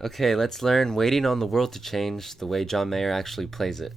Okay, let's learn Waiting on the World to Change the way John Mayer actually plays it.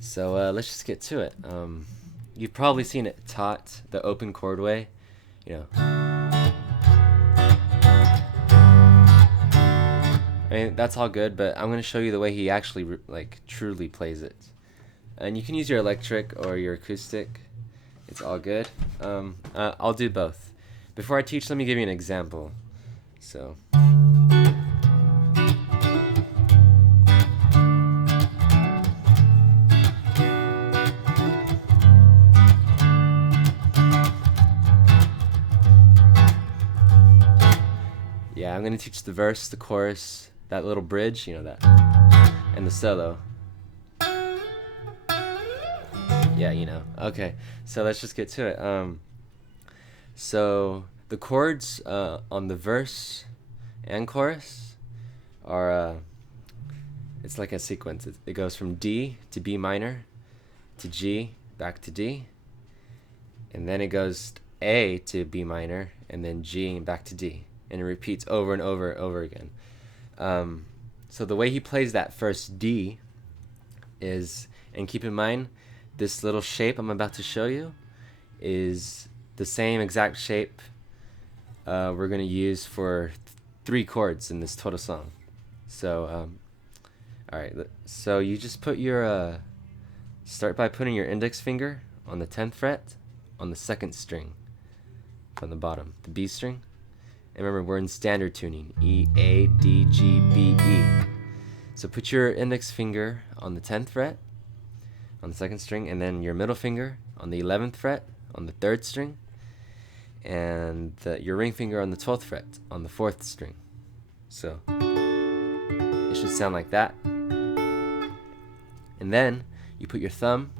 So let's just get to it. You've probably seen it taught the open chord way. You know, I mean that's all good, but I'm gonna show you the way he actually like truly plays it. And you can use your electric or your acoustic. It's all good. I'll do both. Before I teach, let me give you an example. So. Yeah, I'm gonna teach the verse, the chorus, that little bridge, you know that, and the solo. Yeah, you know. Okay, so let's just get to it. So the chords on the verse and chorus are it's like a sequence. It goes from D to B minor to G back to D, and then it goes A to B minor and then G and back to D, and it repeats over and over and over again. So the way he plays that first D is, and keep in mind, this little shape I'm about to show you is the same exact shape we're going to use for three chords in this total song. So, alright, so you just put your, start by putting your index finger on the 10th fret on the second string from the bottom, the B string. And remember, we're in standard tuning, E, A, D, G, B, E. So put your index finger on the 10th fret on the second string, and then your middle finger on the 11th fret on the third string, and your ring finger on the 12th fret on the fourth string. So it should sound like that. And then you put your thumb,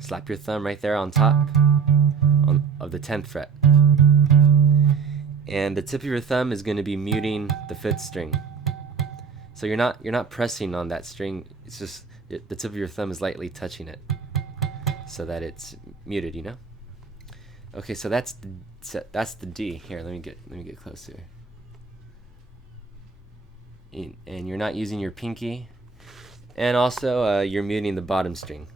slap your thumb right there on top of the 10th fret. And the tip of your thumb is going to be muting the 5th string. So you're not pressing on that string. It's just the tip of your thumb is lightly touching it, so that it's muted. You know. Okay, so that's the D. Here, let me get closer. And you're not using your pinky, and also you're muting the bottom string,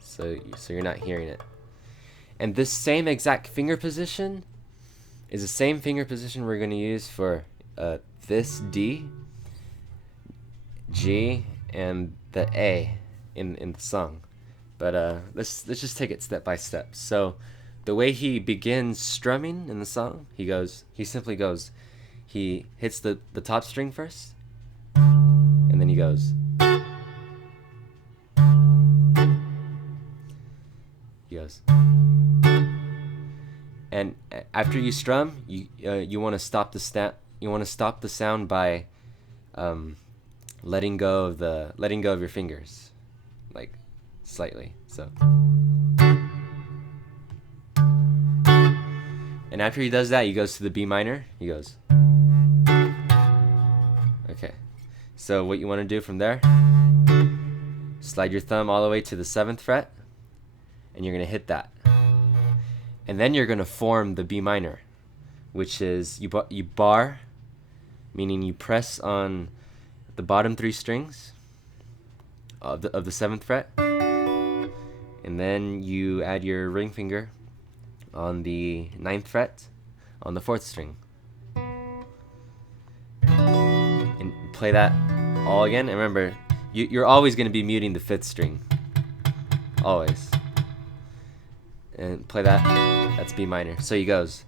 so you're not hearing it. And this same exact finger position is the same finger position we're going to use for this D, G, and the A in the song. But let's just take it step by step. So the way he begins strumming in the song, he simply goes, he hits the top string first, and then he goes. He goes. And after you strum, you want to stop the sound by letting go of your fingers, like slightly. So. And after he does that, he goes to the B minor. He goes. Okay. So what you want to do from there? Slide your thumb all the way to the 7th fret, and you're gonna hit that. And then you're going to form the B minor, which is you bar, meaning you press on the bottom 3 strings of the 7th fret, and then you add your ring finger on the 9th fret on the 4th string, and play that all again. And remember, you're always going to be muting the 5th string, always. And play that. That's B minor. So he goes.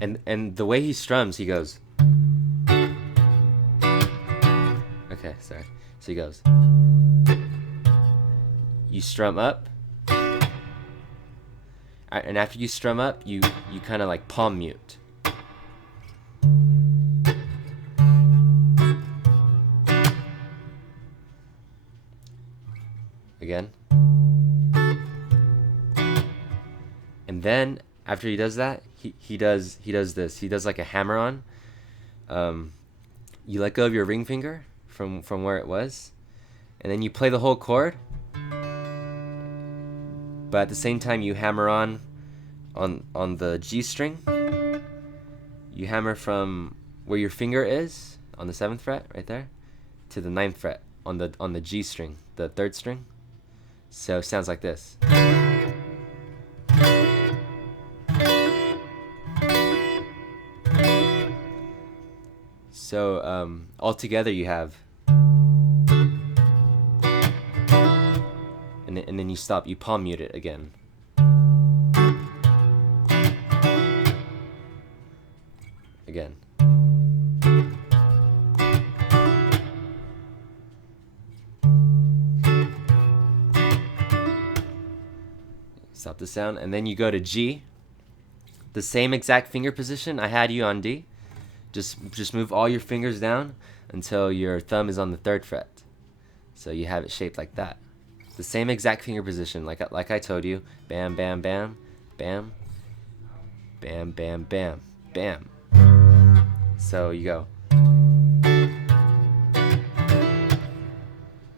And the way he strums, he goes. Okay, sorry. So he goes. You strum up. And after you strum up, you kind of like palm mute. Again. And then after he does that, he does this. He does like a hammer on. You let go of your ring finger from where it was, and then you play the whole chord. But at the same time, you hammer on the G string. You hammer from where your finger is on the 7th fret, right there, to the 9th fret on the G string, the 3rd string. So it sounds like this. So all together you have, and then you stop, you palm mute it again. Again. Stop the sound, and then you go to G. The same exact finger position I had you on D. Just move all your fingers down until your thumb is on the 3rd fret. So you have it shaped like that. The same exact finger position, like I told you. Bam, bam, bam, bam, bam, bam, bam, bam. So you go.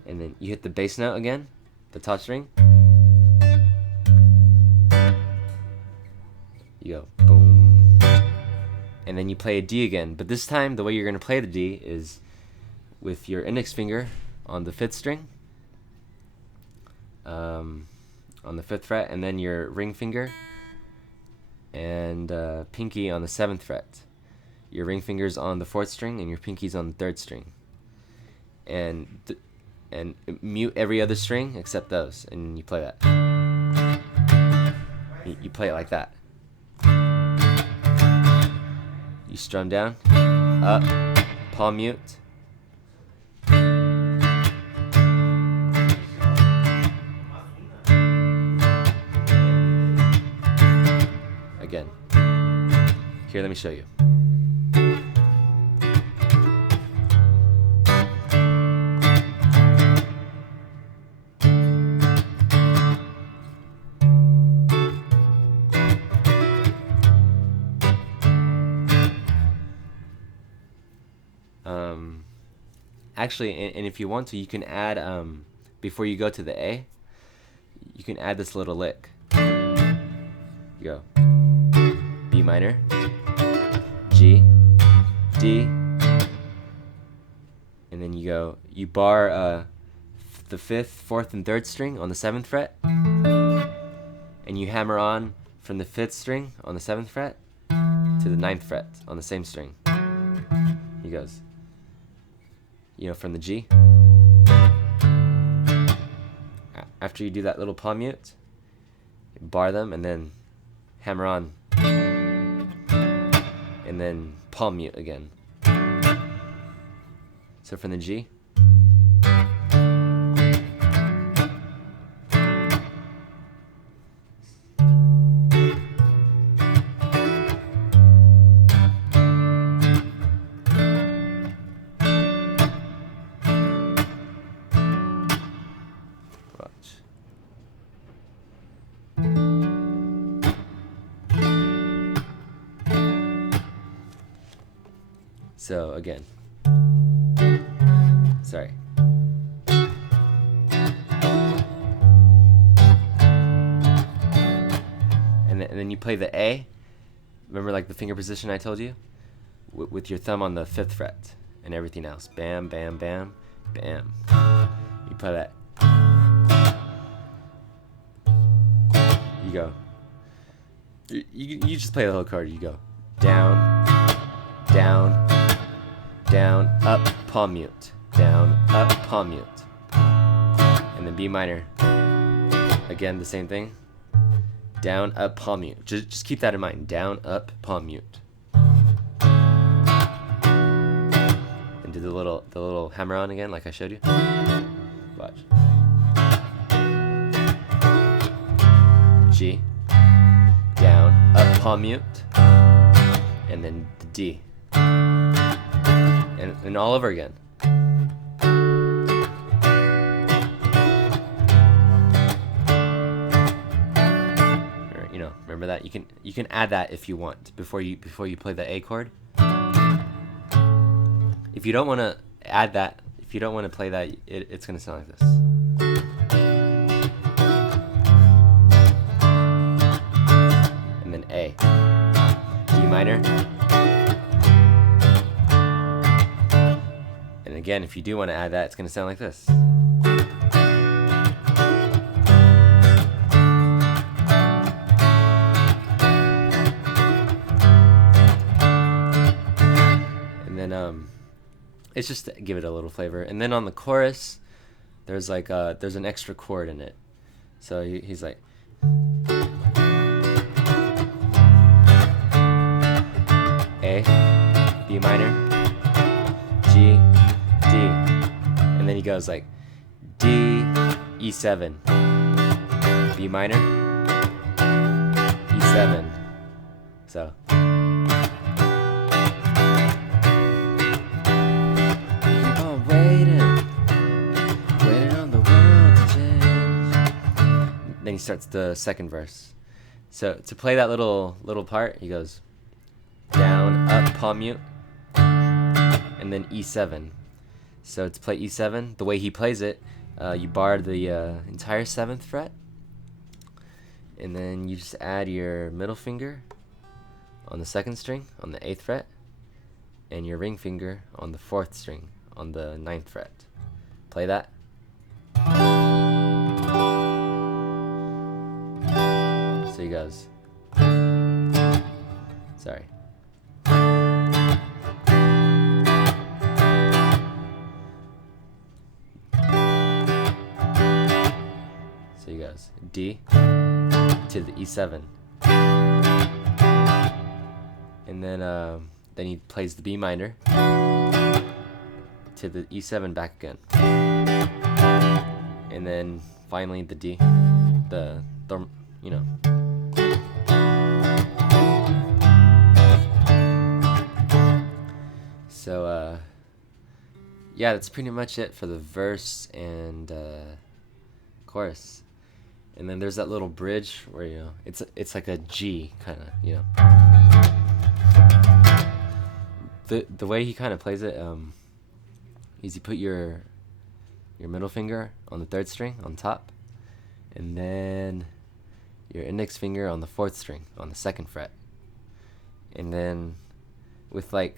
And then you hit the bass note again, the top string. You go boom. And then you play a D again. But this time, the way you're going to play the D is with your index finger on the 5th string, on the 5th fret, and then your ring finger and pinky on the 7th fret. Your ring finger's on the 4th string, and your pinky's on the 3rd string. And mute every other string except those, and you play that. You play it like that. You strum down, up, palm mute. Again. Here, let me show you. Actually, and if you want to, you can add, before you go to the A, you can add this little lick. You go B minor, G, D, and then you bar the 5th, 4th, and 3rd string on the 7th fret, and you hammer on from the 5th string on the 7th fret to the 9th fret on the same string. He goes, from the G. After you do that little palm mute, bar them and then hammer on, and then palm mute again. So from the G. So again, sorry. And then you play the A. Remember, like the finger position I told you, with your thumb on the 5th fret and everything else. Bam, bam, bam, bam. You play that. You go. You just play the whole chord. You go down, down, down, up, palm mute, down, up, palm mute, and then B minor. Again, the same thing. Down, up, palm mute. Just keep that in mind. Down, up, palm mute. And do the little hammer on again, like I showed you. Watch. G, down, up, palm mute, and then the D. And all over again. Remember that. You can add that if you want before you play the A chord. If you don't want to add that, if you don't want to play that, it's gonna sound like this. And then A, D minor, again, if you do want to add that, it's going to sound like this. And then it's just to give it a little flavor. And then on the chorus, there's like there's an extra chord in it. So he's like, A, B minor, G, D, and then he goes like D, E7, B minor, E7. So keep on waiting on the world to change. Then he starts the second verse. So to play that little part, he goes down, up, palm mute, and then E7. So to play E7, the way he plays it, you bar the entire 7th fret, and then you just add your middle finger on the 2nd string on the 8th fret, and your ring finger on the 4th string on the 9th fret. Play that. So he goes, sorry. So he goes D to the E7, and then he plays the B minor to the E7 back again, and then finally the D, the you know. So yeah, that's pretty much it for the verse and chorus. And then there's that little bridge where it's like a G kind of, The way he kind of plays it is you put your middle finger on the 3rd string on top, and then your index finger on the 4th string on the 2nd fret, and then with like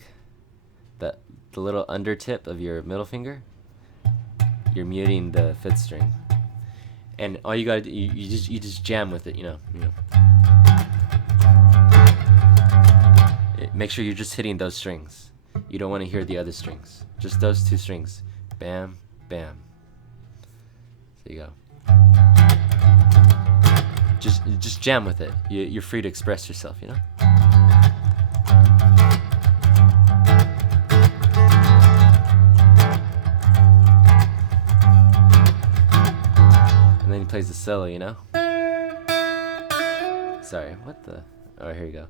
the little undertip of your middle finger, you're muting the 5th string. And all you gotta do, you just jam with it, Make sure you're just hitting those strings. You don't want to hear the other strings. Just those 2 strings. Bam, bam. There you go. Just jam with it. You're free to express yourself, And then he plays the solo, Sorry, what the? Oh, here you go.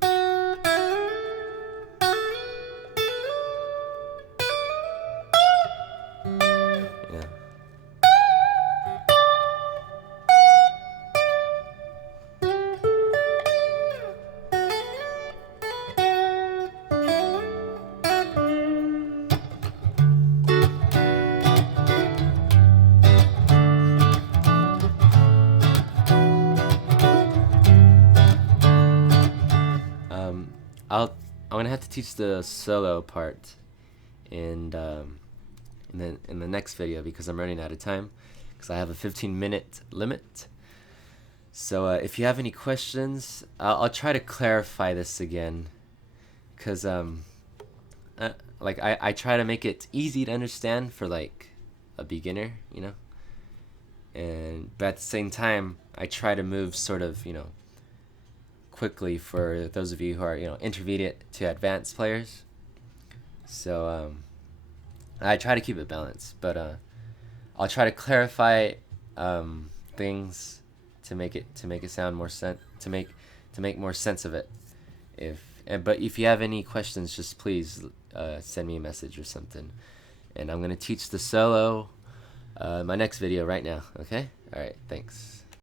Yeah. I'm gonna have to teach the solo part in the next video because I'm running out of time because I have a 15-minute limit. So if you have any questions, I'll try to clarify this again because I try to make it easy to understand for like a beginner, but at the same time I try to move sort of quickly for those of you who are intermediate to advanced players. So I try to keep it balanced, but I'll try to clarify things to make it sound more to make more sense of it. But if you have any questions, just please send me a message or something, and I'm gonna teach the solo my next video right now. Okay, all right, thanks.